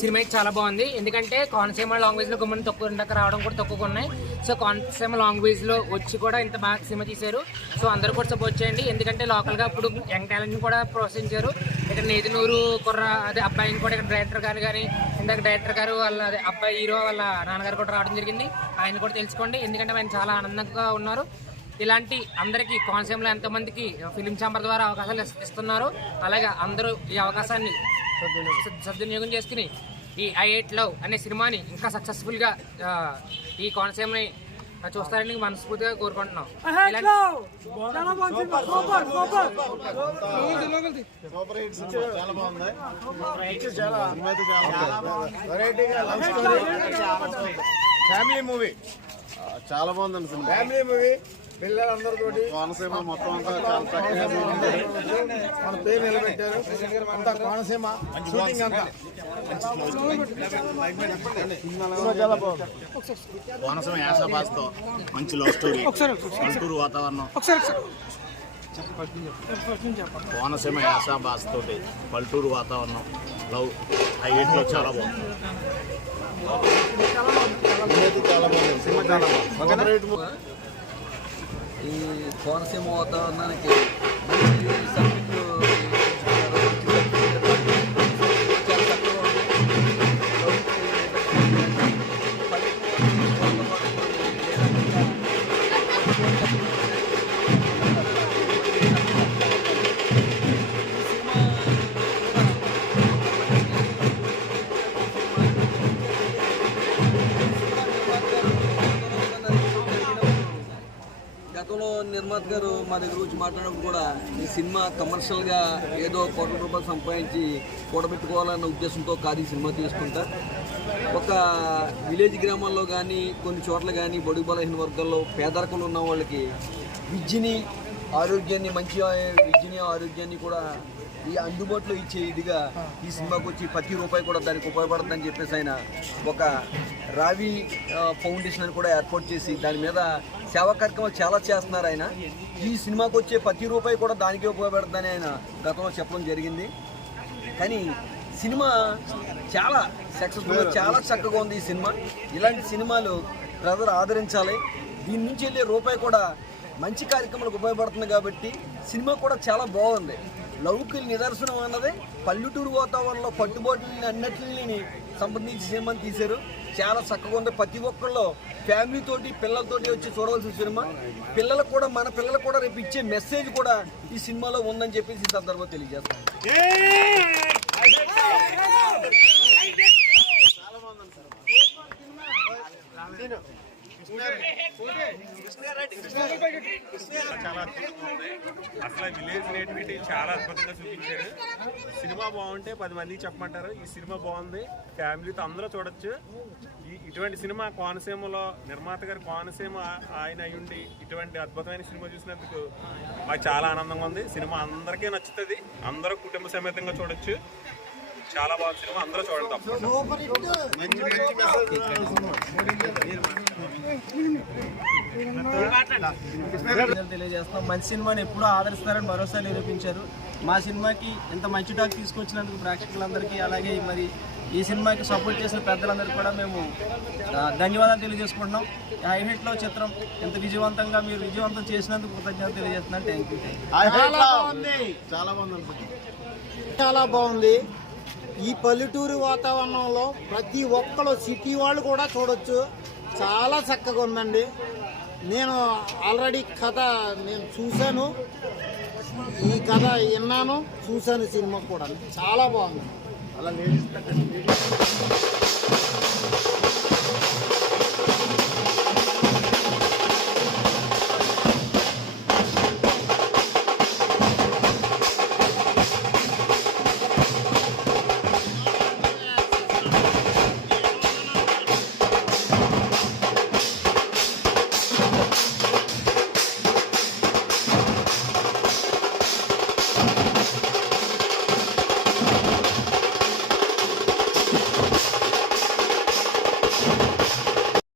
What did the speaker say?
Cinema చాలా బాగుంది. ఎందుకంటే కోనసీమ లాంగ్వేజ్లో గుమ్మని తక్కువ ఇందాక రావడం కూడా తక్కువగా ఉన్నాయి. సో కోనసీమ లాంగ్వేజ్లో వచ్చి కూడా ఇంత బాగా సినిమా తీశారు. సో అందరూ కూడా సపోర్ట్ చేయండి. ఎందుకంటే లోకల్గా ఇప్పుడు యంగ్ టాలెంట్ కూడా ప్రోత్సహించారు. ఇక్కడ నేతినూరు కుర్ర అదే అబ్బాయిని కూడా ఇక్కడ డైరెక్టర్ గారు కానీ ఇందాక డైరెక్టర్ గారు వాళ్ళ అదే అబ్బాయి హీరో వాళ్ళ నాన్నగారు కూడా రావడం జరిగింది. ఆయన కూడా తెలుసుకోండి. ఎందుకంటే ఆయన చాలా ఆనందంగా ఉన్నారు. ఇలాంటి అందరికీ కోనసీమలో ఎంతమందికి ఫిలిం ఛాంబర్ ద్వారా అవకాశాలు ఇస్- ఇస్తున్నారు. అలాగే అందరూ ఈ అవకాశాన్ని సద్- సద్వినియోగం చేసుకుని ఈ ఐ ఎయిట్ లవ్ అనే సినిమాని ఇంకా సక్సెస్ఫుల్గా ఈ కోనసీమని చూస్తారని మనస్ఫూర్తిగా కోరుకుంటున్నాం. Family movie. చాలా బాగుందండి సినిమా. Family movie. పిల్లలందరితోటి కోనసీమ మొత్తం అంతా చాలా చక్కగా చూపించారు మన పేరు నిలబెట్టారు. అంతా కోనసీమ షూటింగ్ అంతా. సినిమా చాలా బాగుంది కోనసీమ యాస భాషతో మంచి లవ్ స్టోరీ పల్లెటూరు వాతావరణం. కోనసీమ యాస భాషతోటి పల్లెటూరు వాతావరణం. లవ్ హైలైట్లో చాలా బాగుంది. చాలా బాగుంది సినిమా చాలా బాగుంది సూపర్ హిట్ మూవీ ఈ కోనసీమ వాతావరణానికి మంచి సబ్జెక్టు గతంలో నిర్మాత గారు మా దగ్గర గురించి మాట్లాడినప్పుడు కూడా ఈ సినిమా కమర్షియల్గా ఏదో కోట్ల రూపాయలు సంపాదించి కూడబెట్టుకోవాలన్న ఉద్దేశంతో కాదు ఈ సినిమా తీసుకుంటా. ఒక విలేజ్ గ్రామాల్లో కానీ కొన్ని చోట్ల కానీ బడుగు బలహీన వర్గాల్లో పేదరికంలో ఉన్న వాళ్ళకి విద్యని ఆరోగ్యాన్ని మంచి విద్యని ఆరోగ్యాన్ని కూడా ఈ అందుబాటులో ఇచ్చే ఇదిగా ఈ సినిమాకి వచ్చి ప్రతి రూపాయి కూడా దానికి ఉపయోగపడుతుందని చెప్పేసి ఆయన ఒక రావి ఫౌండేషన్ అని కూడా ఏర్పాటు చేసి దాని మీద సేవా కార్యక్రమాలు చాలా చేస్తున్నారు ఆయన. ఈ సినిమాకి వచ్చే ప్రతి రూపాయి కూడా దానికే ఉపయోగపడుతుందని ఆయన గతంలో చెప్పడం జరిగింది. కానీ సినిమా చాలా సక్సెస్ఫుల్గా చాలా చక్కగా ఉంది ఈ సినిమా. ఇలాంటి సినిమాలు ప్రజలు ఆదరించాలి. దీని నుంచి వెళ్ళే రూపాయి కూడా మంచి కార్యక్రమాలకు ఉపయోగపడుతుంది కాబట్టి సినిమా కూడా చాలా బాగుంది. లౌకి నిదర్శనం అన్నది పల్లెటూరు వాతావరణంలో పట్టుబాటుని అన్నిటిని సంబంధించి సినిమాని తీశారు. చాలా చక్కగా ఉంది. ప్రతి ఒక్కళ్ళు ఫ్యామిలీతోటి పిల్లలతోటి వచ్చి చూడవలసిన సినిమా. పిల్లలకు కూడా మన పిల్లలకు కూడా రేపు ఇచ్చే మెసేజ్ కూడా ఈ సినిమాలో ఉందని చెప్పేసి ఈ సందర్భంగా తెలియజేస్తాను. చాలా అసలు విలేజ్ నేటివిటీ చాలా అద్భుతంగా చూపించారు. సినిమా బాగుంటే పది మందికి చెప్పమంటారు. ఈ సినిమా బాగుంది. ఫ్యామిలీతో అందరూ చూడొచ్చు. ఈ ఇటువంటి సినిమా కోనసీమలో నిర్మాత గారు కోనసీమ ఆయన అయ్యుండి ఇటువంటి అద్భుతమైన సినిమా చూసినందుకు మాకు చాలా ఆనందంగా ఉంది. సినిమా అందరికీ నచ్చుతుంది. అందరూ కుటుంబ సమేతంగా చూడొచ్చు. చాలా బాగుంది సినిమా అందరూ చూడండి తప్పకుండా. తెలియజేస్తున్నాం. మంచి సినిమాని ఎప్పుడూ ఆదరిస్తారని భరోసా నిరూపించారు. మా సినిమాకి ఇంత మంచి టాక్ తీసుకొచ్చినందుకు ప్రేక్షకులందరికీ అలాగే మరి ఈ సినిమాకి సపోర్ట్ చేసిన పెద్దలందరికీ కూడా మేము ధన్యవాదాలు తెలియజేసుకుంటున్నాం. హైహెట్లో చిత్రం ఇంత విజయవంతంగా మీరు విజయవంతం చేసినందుకు కృతజ్ఞతలు తెలియజేస్తున్నాను. థ్యాంక్ యూ చాలా బాగుంది. చాలా బాగుంది. ఈ పల్లెటూరు వాతావరణంలో ప్రతి ఒక్కరు సిటీ వాళ్ళు కూడా చూడొచ్చు. చాలా చక్కగా ఉందండి. నేను ఆల్రెడీ కథ నేను చూశాను. ఈ కథ విన్నాను చూశాను సినిమా కూడా. చాలా బాగుంది. అలా లేడీస్